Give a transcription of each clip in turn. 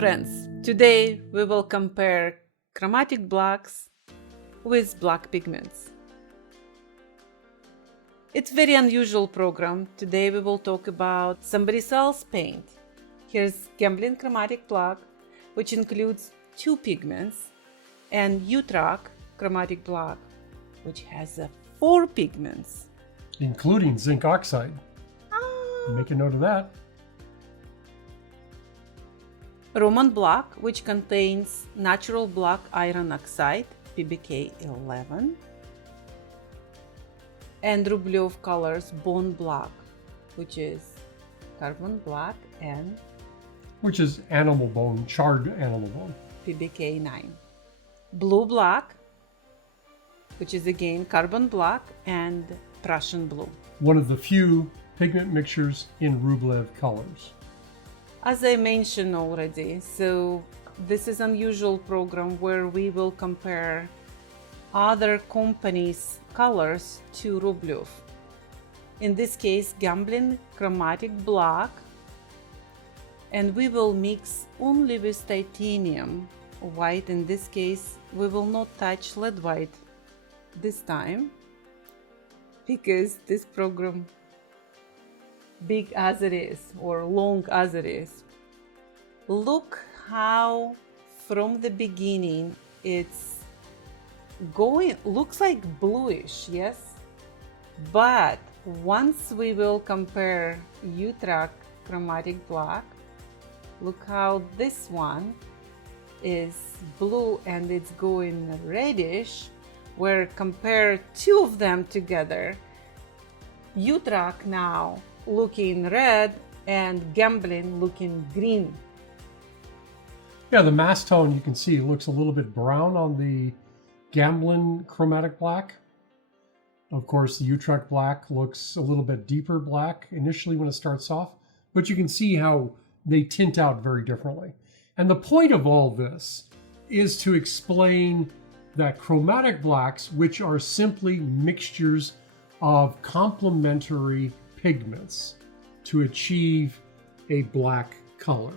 friends, today we will compare chromatic blacks with black pigments. It's a very unusual program. Today we will talk about somebody else's paint. Here's Gamblin Chromatic Black, which includes 2 pigments, and Utrecht Chromatic Black, which has 4 pigments. Including zinc oxide. Make a note of that. Roman Black, which contains natural black iron oxide, PBK 11, and Rublev Colours Bone Black, which is carbon black and which is animal bone, charred animal bone. PBK 9. Blue Black, which is again carbon black and Prussian blue. One of the few pigment mixtures in Rublev Colours. As I mentioned already, so this is an unusual program where we will compare other companies' colors to Rublev. In this case, Gamblin Chromatic Black, and we will mix only with titanium white. In this case, we will not touch lead white this time because this program, big as it is or long as it is, look how from the beginning it's going, looks like bluish, yes, but once we will compare Utrecht Chromatic Black, look how this one is blue and it's going reddish, where compare 2 of them together, Utrecht now looking red and Gamblin looking green. Yeah, the mass tone you can see looks a little bit brown on the Gamblin Chromatic Black. Of course, the Utrecht Black looks a little bit deeper black initially when it starts off, but you can see how they tint out very differently. And the point of all this is to explain that chromatic blacks, which are simply mixtures of complementary pigments to achieve a black color.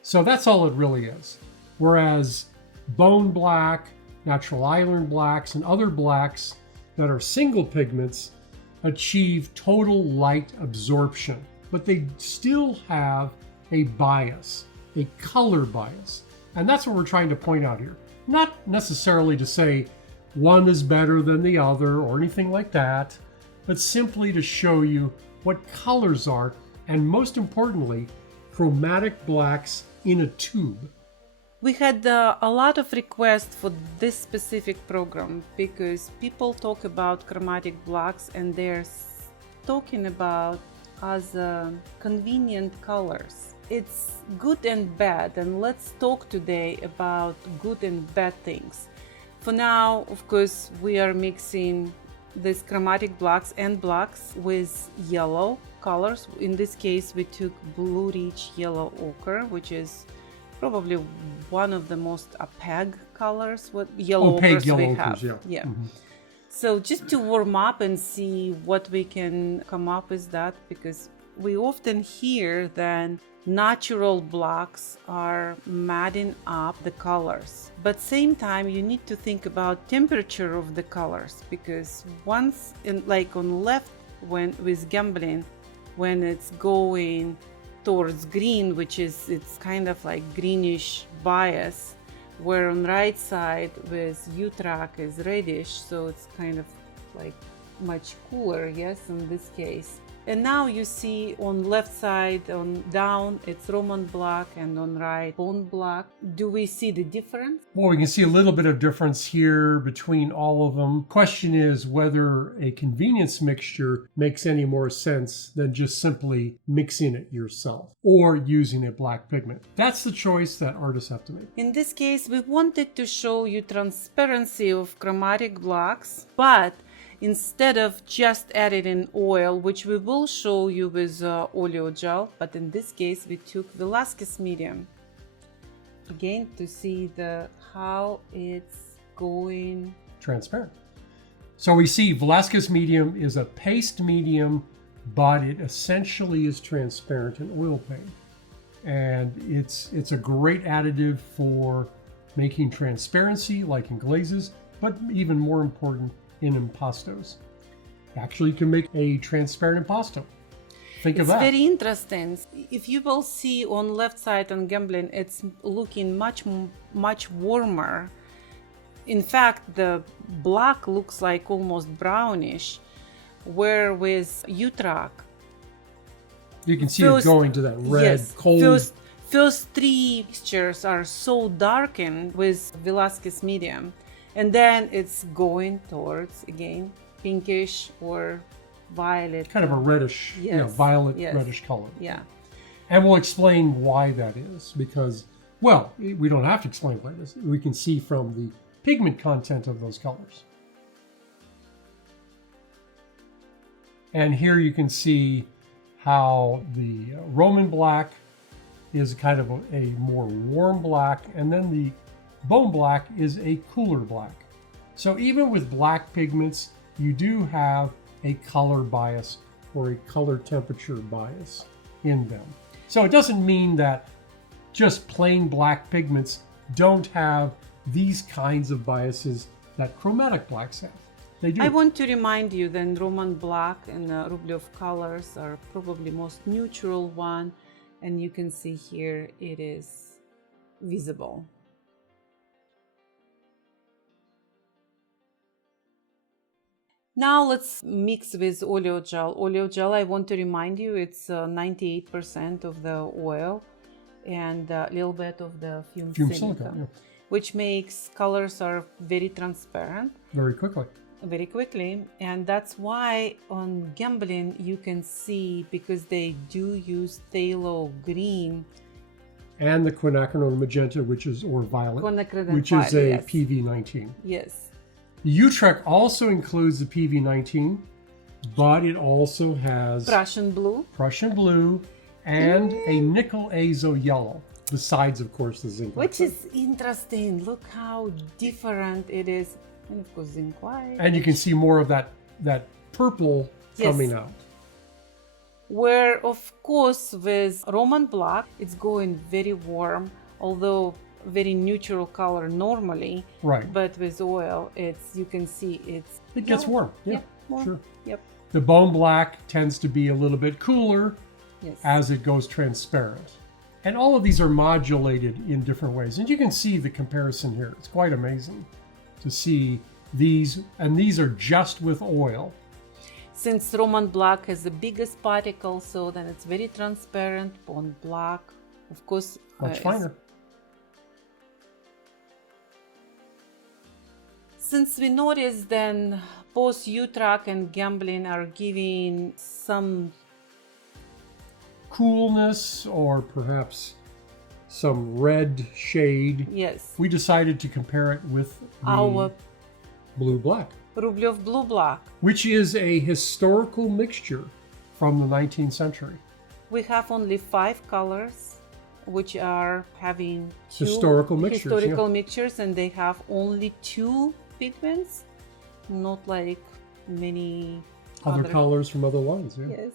So that's all it really is. Whereas bone black, natural iron blacks, and other blacks that are single pigments achieve total light absorption, but they still have a bias, a color bias. And that's what we're trying to point out here. Not necessarily to say one is better than the other or anything like that, but simply to show you what colors are, and most importantly, chromatic blacks in a tube. We had a lot of requests for this specific program because people talk about chromatic blacks and they're talking about as convenient colors. It's good and bad, and let's talk today about good and bad things. For now, of course, we are mixing these chromatic blacks and blacks with yellow colors. In this case, we took blue rich yellow ochre, which is probably one of the most opaque colors. What yellow ochres we have. Yeah. Mm-hmm. So just to warm up and see what we can come up with that, because we often hear that natural blacks are madding up the colors, but same time you need to think about temperature of the colors, because once like on left, when with Gamblin, when it's going towards green, which is it's kind of like greenish bias, where on right side with Utrecht is reddish, so it's kind of like much cooler, yes, in this case. And now you see on left side, on down, it's Roman black, and on right, bone black. Do we see the difference? Well, we can see a little bit of difference here between all of them. Question is whether a convenience mixture makes any more sense than just simply mixing it yourself or using a black pigment. That's the choice that artists have to make. In this case, we wanted to show you transparency of chromatic blacks, but instead of just adding in oil, which we will show you with Oleogel, but in this case we took Velasquez Medium again to see how it's going transparent. So we see Velasquez Medium is a paste medium, but it essentially is transparent in oil paint. and it's a great additive for making transparency, like in glazes, but even more important, in impastos. Actually, you can make a transparent impasto. Think of that. It's very interesting. If you will see on left side on Gamblin, it's looking much warmer. In fact, the black looks like almost brownish, where with Utrecht, you can see it going to that red, yes, cold. First three mixtures are so darkened with Velasquez medium, and then it's going towards, again, pinkish or violet. Kind of a reddish, yes, violet, yes, reddish color. Yeah. And we'll explain why that is, because, well, we don't have to explain why it is. We can see from the pigment content of those colors. And here you can see how the Roman black is kind of a more warm black, and then the bone black is a cooler black. So even with black pigments, you do have a color bias or a color temperature bias in them. So it doesn't mean that just plain black pigments don't have these kinds of biases that chromatic blacks have. They do. I want to remind you that Roman black and Rublev colors are probably most neutral one, and you can see here it is visible. Now let's mix with Oleogel. Oleogel, I want to remind you, it's 98% of the oil and a little bit of the fumed silica, yeah, which makes colors are very transparent. Very quickly. Very quickly, and that's why on Gamblin you can see, because they do use phthalo green and the quinacridone magenta, which is, or violet, which violet, is a yes. PV19. Yes. Utrecht also includes the PV19, but it also has Prussian blue, and a nickel azo yellow, besides, of course, the zinc. Which is interesting. Look how different it is. And of course, zinc white. And you can see more of that purple coming out. Where, of course, with Roman black, it's going very warm, although very neutral color normally. Right. But with oil, you can see it gets warm. Yeah, warm. Sure. Yep. The bone black tends to be a little bit cooler, yes, as it goes transparent. And all of these are modulated in different ways. And you can see the comparison here. It's quite amazing to see these, and these are just with oil. Since Roman black has the biggest particle, so then it's very transparent. Bone black, of course, much finer. Since we noticed then both Utrecht and Gamblin are giving some coolness or perhaps some red shade. Yes. We decided to compare it with our blue black. Rublev blue black, which is a historical mixture from the 19th century. We have only 5 colors which are having two historical mixtures, and they have only 2 pigments, not like many other colors from other lines. Yeah. Yes.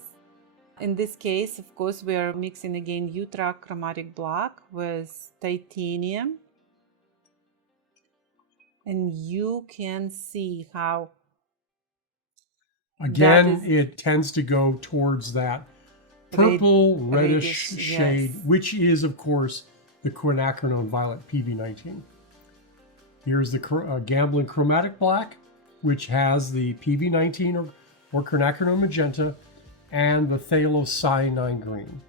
In this case, of course, we are mixing again Utrecht Chromatic Black with titanium. And you can see how... Again, it tends to go towards that purple, reddish shade, yes, which is, of course, the quinacridone violet PV19. Here's the Gamblin Chromatic Black, which has the PV19 or quinacridone magenta, and the phthalocyanine green,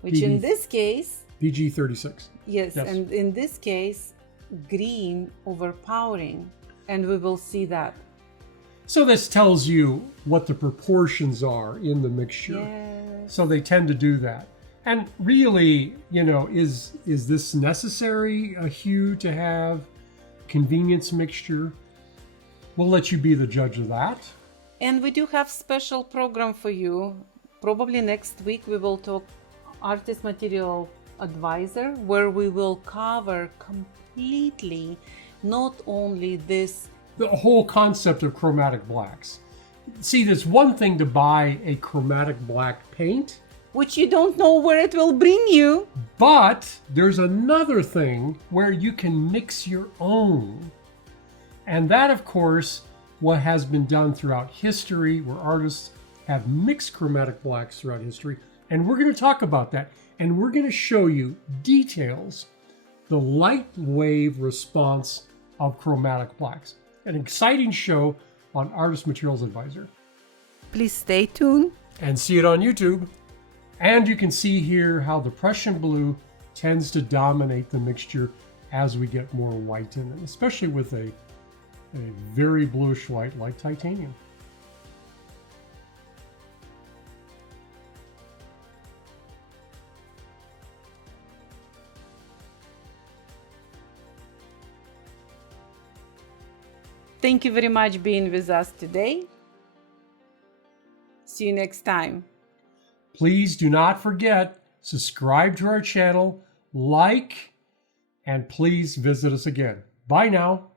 which in this case PG36. Yes, and in this case green overpowering, and we will see that. So this tells you what the proportions are in the mixture. Yes. So they tend to do that. And really, you know, is this necessary, a hue to have convenience mixture? We'll let you be the judge of that. And we do have special program for you. Probably next week we will talk artist material advisor, where we will cover completely not only this, the whole concept of chromatic blacks. See, there's one thing to buy a chromatic black paint, which you don't know where it will bring you. But there's another thing where you can mix your own. And that, of course, what has been done throughout history, where artists have mixed chromatic blacks throughout history. And we're going to talk about that. And we're going to show you details, the light wave response of chromatic blacks. An exciting show on Artist Materials Advisor. Please stay tuned. And see it on YouTube. And you can see here how the Prussian blue tends to dominate the mixture as we get more white in it, especially with a very bluish white like titanium. Thank you very much being with us today. See you next time. Please do not forget, subscribe to our channel, like, and please visit us again. Bye now.